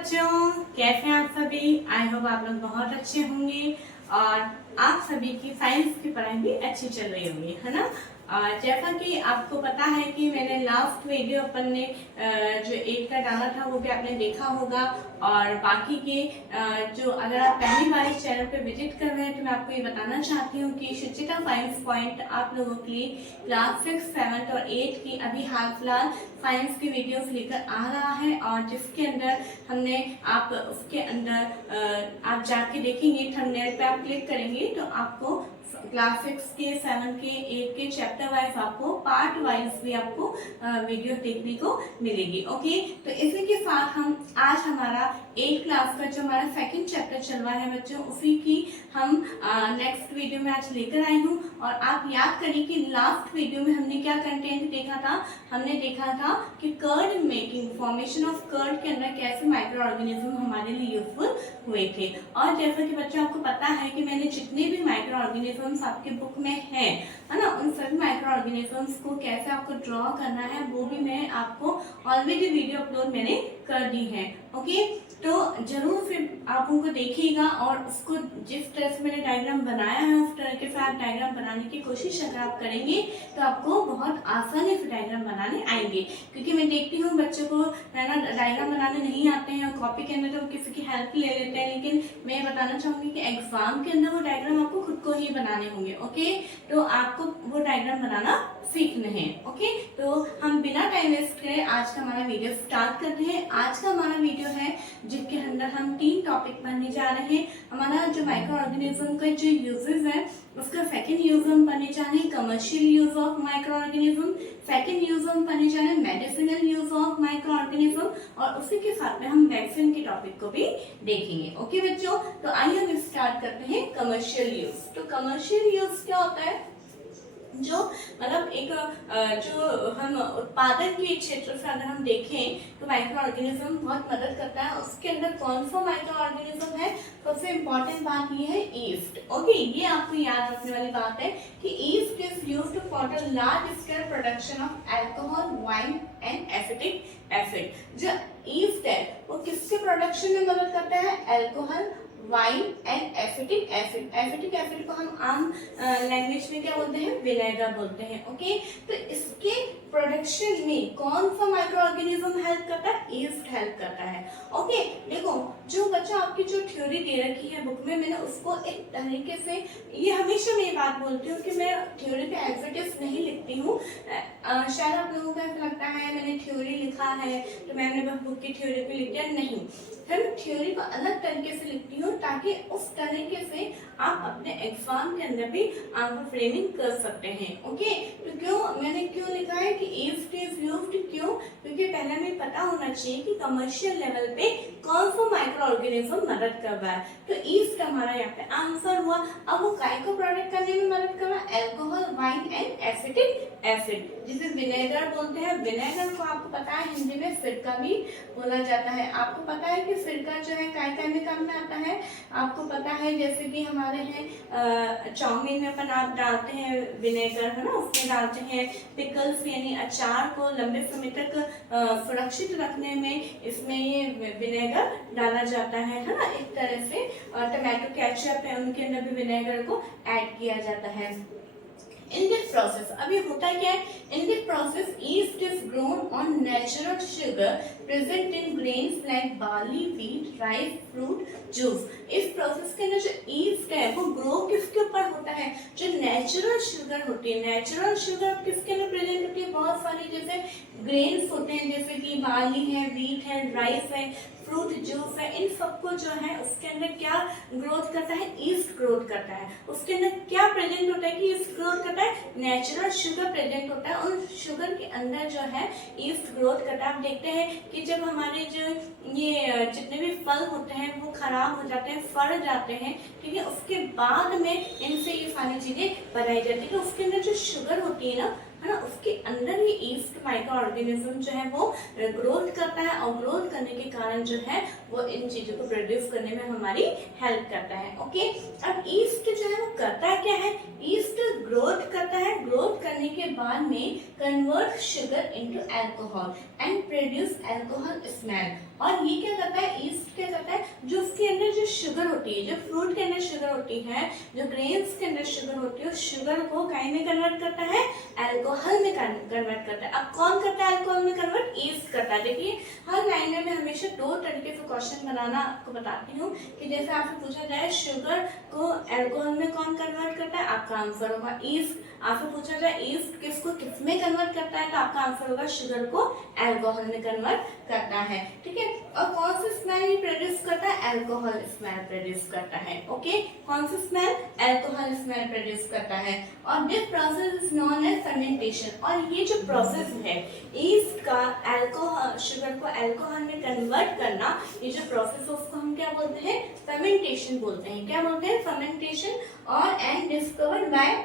बच्चों, कैसे हैं आप सभी। आई होप आप लोग बहुत अच्छे होंगे और आप सभी की साइंस की पढ़ाई भी अच्छी चल रही होगी, है ना। जैसा कि आपको पता है कि मैंने लास्ट वीडियो अपन ने जो एक का डाला था वो भी आपने देखा होगा, और बाकी के जो अगर आप पहली बार इस चैनल पे विजिट कर रहे हैं तो मैं आपको ये बताना चाहती हूँ कि शुचिता साइंस पॉइंट आप लोगों के लिए क्लास 6, 7 और 8 की अभी हाल फिलहाल साइंस की वीडियोस लेकर आ रहा है, और जिसके अंदर हमने आप उसके अंदर आप जाके देखेंगे, थंबनेल पे आप क्लिक करेंगे तो आपको क्लास 6 के, 7 के, 8 के चैप्टर वाइज आपको पार्ट वाइज भी आपको वीडियो देखने को मिलेगी। ओके, तो इसी के साथ हम आज हमारा 8 क्लास का जो हमारा सेकंड चैप्टर चल रहा है बच्चों, उसी की हम नेक्स्ट वीडियो में आज लेकर आई हूँ। और आप याद करिए कि लास्ट वीडियो में हमने क्या कंटेंट देखा था। हमने देखा था कि curd making, formation of curd के अंदर कैसे माइक्रो ऑर्गेनिज्म हमारे लिए यूजफुल हुए थे। और जैसा कि बच्चों आपको पता है कि मैंने जितने भी माइक्रो ऑर्गेनिजम्स आपके बुक में है ना, उन सभी माइक्रो ऑर्गेनिजम्स को कैसे आपको ड्रॉ करना है वो भी मैं आपको ऑलरेडी वीडियो अपलोड मैंने कर दी है। ओके, तो जरूर फिर आप उनको देखिएगा और उसको जिस तरह से मैंने डायग्राम बनाया है उस तरह के साथ डायग्राम बनाने की कोशिश अगर आप करेंगे तो आपको बहुत आसानी से डायग्राम बनाने आएंगे। क्योंकि मैं देखती हूँ बच्चों को है ना डायग्राम बनाने नहीं आते हैं, कॉपी के अंदर तो किसी की हेल्प ले लेते हैं, लेकिन मैं बताना चाहूंगी कि एग्जाम के अंदर वो डायग्राम आपको खुद को ही बनाने होंगे। ओके, तो आपको वो डायग्राम बनाना सीखने हैं। ओके, तो हम बिना टाइम वेस्ट करे आज का हमारा वीडियो स्टार्ट करते हैं। आज का हमारा वीडियो है जिसके अंदर हम 3 टॉपिक पढ़ने जा रहे हैं। हमारा जो माइक्रो ऑर्गेनिज्म का जो यूजेस है उसका सेकंड यूज हम पढ़ने जा रहे हैं commercial use of micro organism, second use हम पढ़ने जा रहे हैं medicinal use of micro organism, और उसी के साथ में हम वैक्सीन के टॉपिक को भी देखेंगे। ओके बच्चों, तो आइए हम स्टार्ट करते हैं कमर्शियल यूज। तो कमर्शियल यूज क्या होता है, जो मतलब एक जो हम उत्पादन के क्षेत्र से अगर हम देखें तो माइक्रो ऑर्गेनिज्म बहुत मदद करता है। उसके अंदर कौन सा माइक्रो ऑर्गेनिज्म है, सबसे इम्पोर्टेंट बात ये है ईस्ट। ओके, ये आपको याद रखने वाली बात है कि east is used for the large scale production of alcohol, wine and acetic acid. जो ईस्ट है वो किसके प्रोडक्शन में मदद करता है, alcohol, wine and acetic acid. Acetic acid को हम आम लैंग्वेज में क्या बोलते हैं, विनेगर बोलते हैं। ओके, तो इसके प्रोडक्शन में कौन सा माइक्रो ऑर्गेनिज्म हेल्प करता है, ईस्ट हेल्प करता है। ओके, देखो जो बच्चा आपकी जो थ्योरी दे रखी है बुक में, मैंने उसको एक तरीके से, ये हमेशा मैं ये बात बोलती हूँ कि मैं थ्योरी पे एज इट इज नहीं लिखती हूँ। शायद आप लोगों को ऐसा लगता है मैंने थ्योरी लिखा है तो मैंने बस बुक की थ्योरी पे लिख दिया, नहीं। हम थ्योरी को अलग तरीके से लिखती हूँ ताकि उस तरीके से आप अपने एग्जाम के अंदर भी आंसर फ्रेमिंग कर सकते हैं। ओके, तो मैंने क्यों लिखा है कि ईस्ट इज यूज्ड, क्यों, क्योंकि पहले हमें पता होना चाहिए कि कमर्शियल लेवल पे कौन सा माइक्रो ऑर्गेनिज्म मदद कर रहा है। तो ईस्ट हमारा यहाँ पे आंसर हुआ। अब वो काय को प्रोडक्ट करने में मदद कर रहा है, alcohol, wine and acetic acid, जिसे विनेगर बोलते हैं। विनेगर को आपको पता है हिंदी में सिरका भी बोला जाता है। आपको पता है कि सिरका जो है काय में काम में आता है, आपको पता है जैसे कि हमारे हैं चाउमीन में अपन आप डालते हैं विनेगर, है ना, उसमें डालते हैं पिकल्स यानी अचार को लंबे समय तक सुरक्षित रखने में इसमें ये विनेगर डाला जाता है ना, एक तरह से। और टमाटो केचप है उनके अंदर भी विनेगर को ऐड किया जाता है। In this process, अभी होता क्या है, in this process yeast is grown on natural sugar present in grains like barley, wheat, rice, fruit, juice। इस प्रोसेस के अंदर जो yeast है वो ग्रो किसके ऊपर होता है, जो नेचुरल शुगर होती है। नेचुरल शुगर किसके अंदर प्रेजेंट होती है, बहुत सारी जैसे ग्रेन्स होते हैं जैसे कि बार्ली है, व्हीट है, राइस है, फ्रूट जूस है, इन सबको जो है उसके अंदर क्या ग्रोथ करता है, ईस्ट ग्रोथ करता है। उसके अंदर क्या प्रेजेंट होता है कि ईस्ट ग्रोथ करता है, नेचुरल शुगर प्रेजेंट होता है, उन शुगर के अंदर जो है ईस्ट ग्रोथ करता है। आप देखते हैं कि जब हमारे जो ये जितने भी फल होते हैं वो खराब हो जाते हैं, सड़ जाते हैं, ठीक है, उसके बाद में इनसे ये सारी चीजें बनाई जाती है। तो उसके अंदर जो शुगर होती है ना, है ना, उसके अंदर ये ईस्ट माइक्रो ऑर्गेनिज्म जो है वो ग्रोथ करता है और ग्रोथ करने के कारण जो है वो इन चीजों को प्रोड्यूस करने में हमारी हेल्प करता है। ओके, अब ईस्ट जो है वो करता क्या है, ईस्ट ग्रोथ करता है, ग्रोथ करने के बाद में convert sugar into alcohol and produce alcohol smell. और ये क्या करता है, ईस्ट क्या करता है, जो उसके अंदर जो शुगर होती है, जो फ्रूट के अंदर शुगर होती है, जो ग्रेन्स के अंदर शुगर होती है, उस शुगर को काई में कन्वर्ट करता है, अल्कोहल में कन्वर्ट करता है। अब कौन करता है अल्कोहल में कन्वर्ट, ईस्ट करता है। देखिए हर लाइन में मैं हमेशा दो तरीके से क्वेश्चन बनाना आपको बताती हूँ कि जैसे आपसे पूछा जाए शुगर को अल्कोहल में कौन कन्वर्ट करता है, आपका आंसर होगा ईस्ट। आपसे पूछा जाए ईस्ट किसको किस में कन्वर्ट करता है, तो आपका आंसर होगा शुगर को अल्कोहल में कन्वर्ट करता है। ठीक है, और कौन सा स्मेल प्रोड्यूस करता है, अल्कोहल स्मेल प्रोड्यूस करता है। ओके, कौन सा स्मेल, अल्कोहल स्मेल प्रोड्यूस करता है। और this process is known as fermentation. और ये जो प्रोसेस है ईस्ट का अल्कोहल शुगर को अल्कोहल में कन्वर्ट करना, ये जो प्रोसेस है उसको हम क्या बोलते हैं, फर्मेंटेशन बोलते हैं। क्या बोलते हैं, फर्मेंटेशन। और and discovered by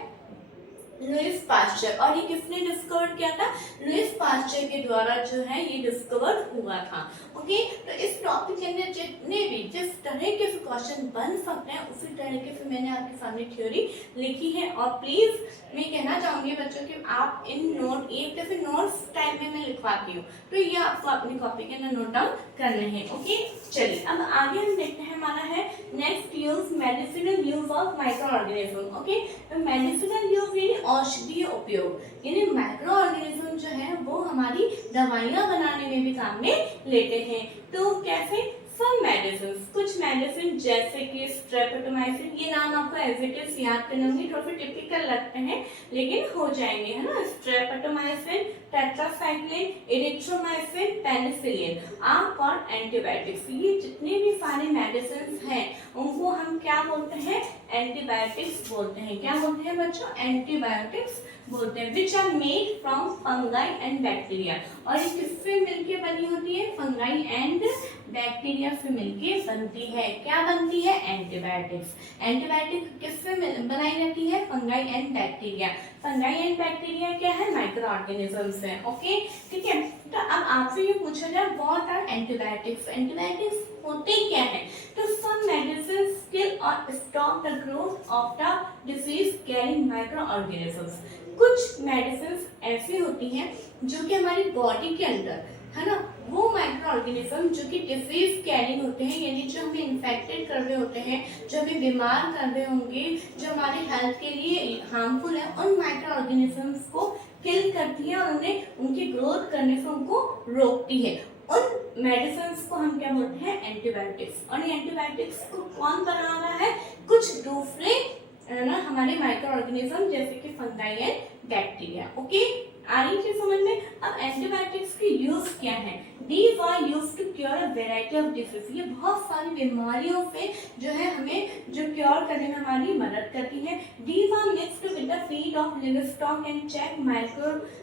Lewis pasture. और ये किसने डिस्कवर किया था, लुईस पास्चर के द्वारा जो है ये डिस्कवर हुआ था। ओके, तो इस टॉपिक के अंदर जितने भी जिस तरह के क्वेश्चन बन सकते हैं उसी तरीके से मैंने आपके सामने थ्योरी लिखी है। और प्लीज मैं कहना चाहूंगी बच्चों कि आप इन नोट एक जैसे नोट्स टाइप में मैं लिखवाती हूँ, तो ये आपको अपनी कॉपी के अंदर नोट डाउन करने हैं। ओके, चलिए अब आगे हम देखते हैं, हमारा है next use, medicinal use of micro organism. Okay, तो मेडिसिनल यूज यानी औषधीय उपयोग, यानी माइक्रो ऑर्गेनिज्म जो है वो हमारी दवाइयां बनाने में भी काम में लेते हैं। तो कैसे, सम मेडिसिन, कुछ मेडिसिन जैसे कि स्ट्रेप्टोमाइसिन, ये नाम आपको एज इट इज याद करने होंगे, थोड़े टिपिकल लगते हैं लेकिन हो जाएंगे, है ना। स्ट्रेप्टोमाइसिन, टेट्रासाइक्लिन, एरिथ्रोमाइसिन, पेनिसिलिन आप और एंटीबायोटिक्स, ये जितने भी सारे मेडिसिन हैं उनको हम क्या बोलते हैं, एंटीबायोटिक्स बोलते हैं। क्या बोलते हैं बच्चों, एंटीबायोटिक्स बोलते हैं। Which are made from fungi and bacteria. और ये किससे मिलके बनी होती है, फंगाई एंड बैक्टीरिया से मिलके बनती है। क्या बनती है, एंटीबायोटिक्स। एंटीबायोटिक किससे बनाई जाती है, fungi and bacteria. Fungi and bacteria क्या है, माइक्रो ऑर्गेनिजम्स है। ओके, ठीक है। तो अब आपसे ये पूछा जाए व्हाट आर एंटीबायोटिक्स, एंटीबायोटिक्स होते क्या है। तो सम मेडिसिन किल और stop the growth of the disease carrying micro organisms. कुछ मेडिसिन ऐसी होती हैं जो कि हमारी बॉडी के अंदर, है ना, वो माइक्रो ऑर्गेनिज्म जो कि डिसीज कैरिंग होते हैं, यानी जो हमें इन्फेक्टेड कर रहे होते हैं, जो हमें बीमार कर रहे होंगे, जो हमारे हेल्थ के लिए हार्मफुल है, उन माइक्रो ऑर्गेनिजम्स को किल करती है और उन्हें उनकी ग्रोथ करने से उनको रोकती है। उन मेडिसिन को हम क्या बोलते हैं, एंटीबायोटिक्स। और ये एंटीबायोटिक्स को कौन बना रहा है, कुछ दूसरे ना हमारे माइक्रो ऑर्गेनिज्म जैसे कि फंगाई एंड बैक्टीरिया। ओके, आ रही चीज समझ में। अब एंटीबायोटिक्स की यूज क्या है, These are used to cure a variety of diseases। ये बहुत सारी बीमारियों से जो है हमें जो क्योर करने में हमारी मदद करती है। These are mixed with the feed of livestock and check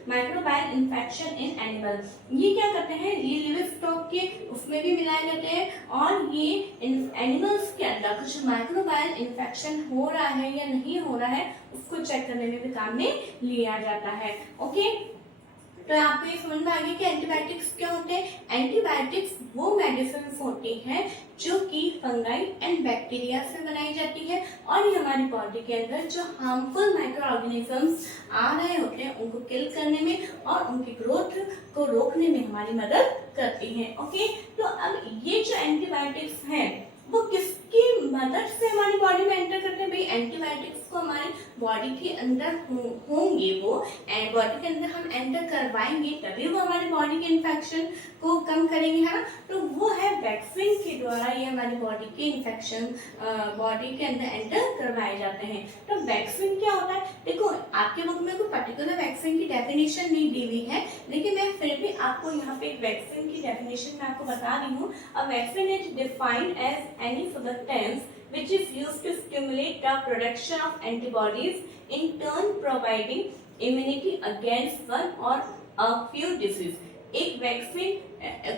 microbial infection in animals। ये क्या करते हैं, ये लिवस्टॉक के उसमें भी मिलाए जाते हैं और ये एनिमल्स के अंदर कुछ माइक्रोबायल इन्फेक्शन हो रहा है या नहीं हो रहा है उसको चेक करने में भी काम में लिया जाता है। ओके, तो आपको ये समझ में आ गया कि एंटीबायोटिक्स क्या होते हैं। एंटीबायोटिक्स वो मेडिसिन होती हैं जो कि फंगाई एंड बैक्टीरिया से बनाई जाती है और ये हमारी बॉडी के अंदर जो हार्मफुल माइक्रो ऑर्गेनिजम्स आ रहे होते हैं उनको किल करने में और उनकी ग्रोथ को रोकने में हमारी मदद करती हैं। ओके, तो अब ये जो एंटीबायोटिक्स हैं वो किसकी मदद से हमारी बॉडी में एंटर करते हैं। भाई एंटीबायोटिक्स को हमारी बॉडी के अंदर होंगे, वो बॉडी के अंदर हम एंटर करवाएंगे तभी वो हमारी बॉडी के इन्फेक्शन को कम करेंगे, है ना। तो वो है वैक्सीन के द्वारा ये हमारी बॉडी के इन्फेक्शन बॉडी के अंदर एंटर करवाए जाते हैं। तो वैक्सीन क्या होता है, देखो आपके बुक में कोई पर्टिकुलर वैक्सीन की डेफिनेशन नहीं दी हुई है, लेकिन मैं फिर भी आपको यहाँ पे वैक्सीन की डेफिनेशन मैं आपको बता रही हूँ। A vaccine is defined as any substance which is used to stimulate the production of antibodies, in turn providing immunity against one or a few disease। एक वैक्सीन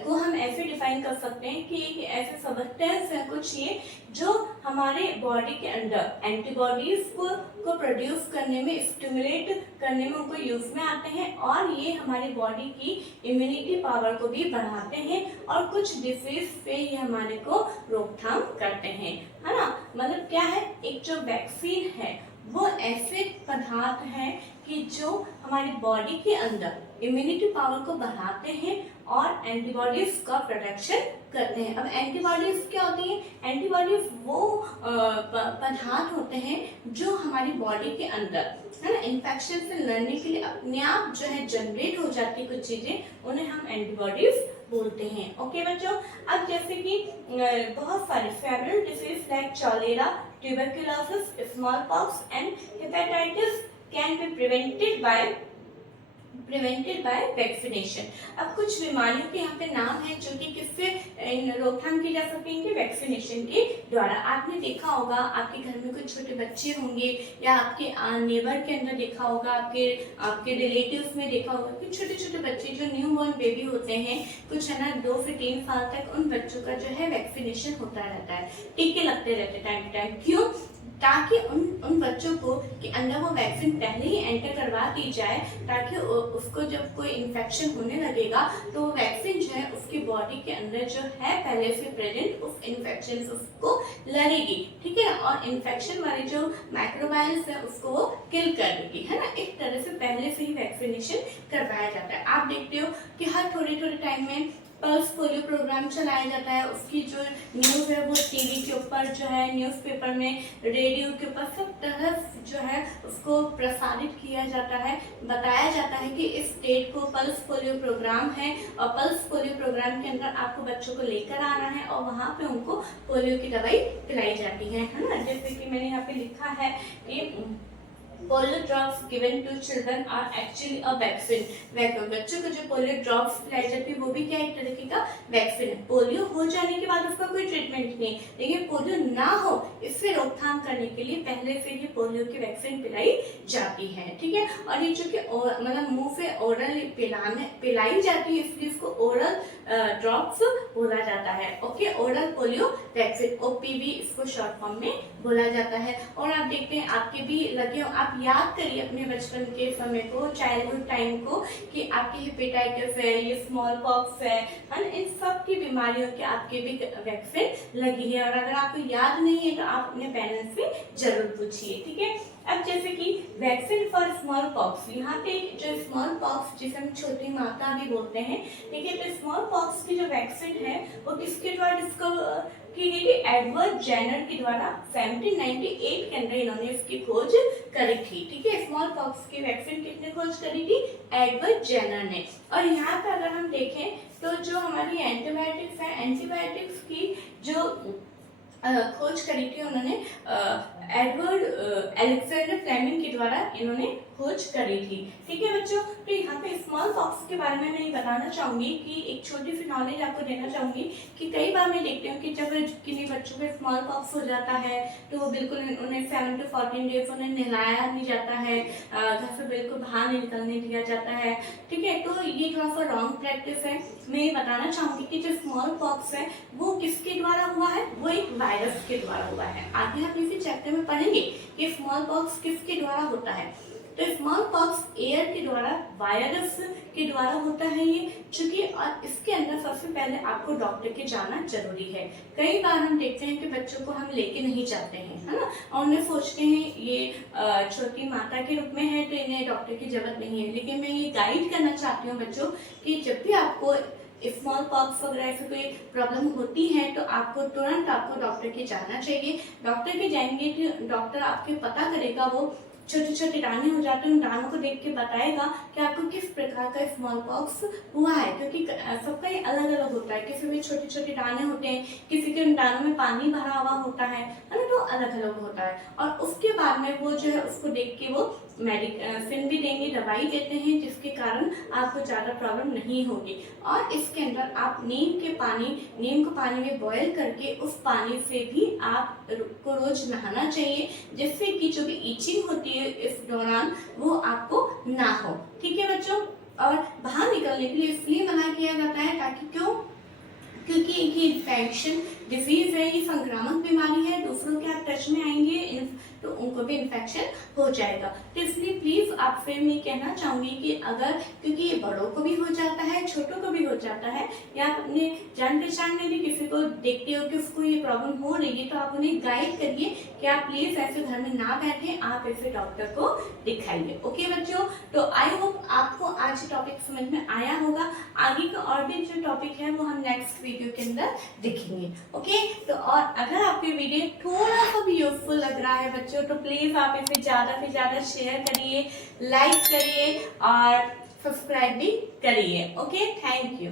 को हम ऐसे डिफाइन डिफाइन कर सकते हैं कि एक ऐसे सब्सटेंस है कुछ ये जो हमारे बॉडी के अंदर एंटीबॉडीज को प्रोड्यूस करने में, स्टिमुलेट करने में उनको यूज में आते हैं और ये हमारी बॉडी की इम्यूनिटी पावर को भी बढ़ाते हैं और कुछ डिसीज पे ये हमारे को रोकथाम करते हैं, है ना। मतलब क्या है, एक जो वैक्सीन है वो ऐसे पदार्थ है कि जो हमारी बॉडी के अंदर इम्यूनिटी पावर को बढ़ाते हैं और एंटीबॉडीज का प्रोटेक्शन करते हैं। अब एंटीबॉडीज क्या होती है, एंटीबॉडीज वो पदार्थ होते हैं जो हमारी बॉडी के अंदर, है ना, इन्फेक्शन से लड़ने के लिए अपने आप जो है जनरेट हो जाती है कुछ चीजें, उन्हें हम एंटीबॉडीज बोलते हैं। ओके बच्चों, अब जैसे कि बहुत सारे फेमरल diseases like cholera, tuberculosis, smallpox and hepatitis can be prevented by vaccination. अब कुछ बीमारियों के यहाँ पे नाम है जो कि किससे रोकथाम की जा सकेंगे, वैक्सीनेशन के द्वारा। आपने देखा होगा आपके घर में कुछ छोटे बच्चे होंगे या आपके नेबर के अंदर देखा होगा, आपके रिलेटिव्स में देखा होगा कि छोटे छोटे बच्चे जो न्यू बॉर्न बेबी होते हैं, कुछ है ना 2 से 3 साल तक उन बच्चों का जो है वैक्सीनेशन होता रहता है, टीके लगते रहते टाइम टू टाइम। क्यों? ताकि उन बच्चों को कि अंदर वो वैक्सीन पहले ही एंटर करवा दी जाए, ताकि उसको जब कोई इन्फेक्शन होने लगेगा तो वो वैक्सीन जो है उसकी बॉडी के अंदर जो है पहले से प्रेजेंट उस इन्फेक्शन से उसको लड़ेगी, ठीक है, और इन्फेक्शन वाले जो माइक्रोबायल्स है उसको वो किल कर देगी, है ना। इस तरह से पहले से ही वैक्सीनेशन करवाया जाता है। आप देखते हो कि हर थोड़े थोड़े टाइम में पल्स पोलियो प्रोग्राम चलाया जाता है, उसकी जो न्यूज़ है वो टीवी के ऊपर जो है, न्यूज़पेपर में, रेडियो के ऊपर सब तरफ जो है उसको प्रसारित किया जाता है, बताया जाता है कि इस डेट को पल्स पोलियो प्रोग्राम है और पल्स पोलियो प्रोग्राम के अंदर आपको बच्चों को लेकर आना है और वहाँ पे उनको पोलियो की दवाई पिलाई जाती है ना। जैसे कि मैंने यहाँ पे लिखा है कि polio drops given to children are actually a vaccine. बच्चों को जो पोलियो ड्रॉप्स पिलाई जाती है वो भी क्या एक तरीके का वैक्सीन है। पोलियो हो जाने के बाद उसका कोई ट्रीटमेंट नहीं, लेकिन पोलियो ना हो इससे रोकथाम करने के लिए पहले से ही पोलियो की वैक्सीन पिलाई जाती है, ठीक है। और ये जो कि मतलब मुंह से ओरल पिलाई जाती है, इसलिए इसको ओरल ड्रॉप्स बोला जाता है। Okay, oral polio vaccine, OPV इसको शॉर्ट फॉर्म में बोला जाता है। और आप देखते हैं आपके भी लगे हो, आप याद करिए अपने बचपन के समय को, चाइल्डहुड टाइम को, कि आपकी हेपेटाइटिस है, ये स्मॉल पॉक्स है, इन सब की बीमारियों के आपके भी वैक्सीन लगी है। और अगर आपको याद नहीं है तो आप अपने पेरेंट्स से जरूर पूछिए, ठीक है। अब जैसे कि वैक्सीन फॉर स्मॉल पॉक्स, यहाँ पे जो स्मॉल पॉक्स जिसे हम छोटी माता भी बोलते हैं, ठीक है, तो स्मॉल पॉक्स की जो वैक्सीन है वो किसके द्वारा डिस्कवर की गई थी? एडवर्ड जेनर के द्वारा 1798 के अंदर इन्होंने इसकी खोज करी थी, ठीक है। स्मॉल पॉक्स की वैक्सीन किसने खोज करी थी? एडवर्ड जेनर ने। और यहाँ पे अगर हम देखें तो जो हमारी एंटीबायोटिक्स है, एंटीबायोटिक्स की जो खोज करी थी उन्होंने एडवर्ड अलेक्जेंडर फ्लेमिंग के द्वारा इन्होंने खोज करी थी, ठीक है बच्चों। तो यहाँ पे स्मॉल पॉक्स के बारे में मैं बताना चाहूंगी कि एक छोटी सी नॉलेज आपको देना चाहूंगी कि कई बार मैं देखती हूँ कि जब किन्हीं बच्चों को स्मॉल पॉक्स हो जाता है तो वो बिल्कुल उन्हें 7 to 14 डेज उन्हें नहलाया नहीं जाता है, घर से बिल्कुल बाहर नहीं निकलने दिया जाता है, ठीक है। तो ये थोड़ा सा रॉन्ग प्रैक्टिस है। मैं ये बताना चाहूंगी कि जो स्मॉल पॉक्स है वो किसके द्वारा हुआ है? वो एक वायरस के द्वारा हुआ है। आगे हम इसी चैप्टर में पढ़ेंगे कि स्मॉल पॉक्स किसके द्वारा होता है। तो स्मॉल पॉक्स एयर के द्वारा, वायरस के द्वारा होता है ये, चूंकि और इसके अंदर सबसे पहले आपको डॉक्टर के जाना जरूरी है। कई बार हम देखते हैं कि बच्चों को हम लेके नहीं जाते हैं, है ना, और उन्हें सोचते हैं ये छोटी माता के रूप में है तो इन्हें डॉक्टर की जरूरत नहीं है। लेकिन मैं ये गाइड करना चाहती हूँ बच्चों कि जब भी आपको स्मॉल पॉक्स वगैरह ऐसे कोई प्रॉब्लम होती है तो आपको तुरंत डॉक्टर के जाना चाहिए। डॉक्टर के जाएंगे तो डॉक्टर आपके पता करेगा, वो छोटे छोटे दाने हो जाते हैं, उन दानों को देख के बताएगा कि आपको किस प्रकार का स्मॉल पॉक्स हुआ है, क्योंकि सबका ये अलग अलग होता है। किसी में छोटे छोटे दाने होते हैं, किसी के उन दानों में पानी भरा हुआ होता है ना, तो अलग अलग होता है। और उसके बाद में वो जो है उसको देख के वो मेडिसिन भी देंगे, दवाई देते हैं, जिसके कारण आपको ज़्यादा प्रॉब्लम नहीं होगी। और इसके अंदर आप नीम को पानी में बॉयल करके उस पानी से भी आपको रोज नहाना चाहिए, जिससे कि जो भी ईचिंग होती है इस दौरान वो आपको ना हो, ठीक है बच्चों। और बाहर निकलने के लिए इसलिए मना किया जाता है ताकि क्योंकि कि इन्फेक्शन डिजीज है, ये संक्रामक बीमारी है, दूसरों के आप टच में आएंगे तो उनको भी इन्फेक्शन हो जाएगा। तो इसलिए प्लीज आपसे मैं कहना चाहूंगी कि अगर, क्योंकि ये बड़ों को भी हो जाता है, छोटों को भी हो जाता है, या आप अपने जान पहचान में भी किसी को देखते हो कि उसको ये प्रॉब्लम हो रही है, तो आप उन्हें गाइड करिए कि आप प्लीज ऐसे घर में ना बैठे, आप ऐसे डॉक्टर को दिखाइए। ओके बच्चों, तो आई होप आपको आज टॉपिक समझ में आया होगा। आगे का और भी जो टॉपिक है वो हम नेक्स्ट वीडियो के अंदर देखेंगे। ओके, तो और अगर आपके वीडियो थोड़ा सा भी यूजफुल लग रहा है बच्चों, तो प्लीज आप इसे ज्यादा से ज्यादा शेयर करिए, लाइक करिए और सब्सक्राइब भी करिए। Okay, thank you.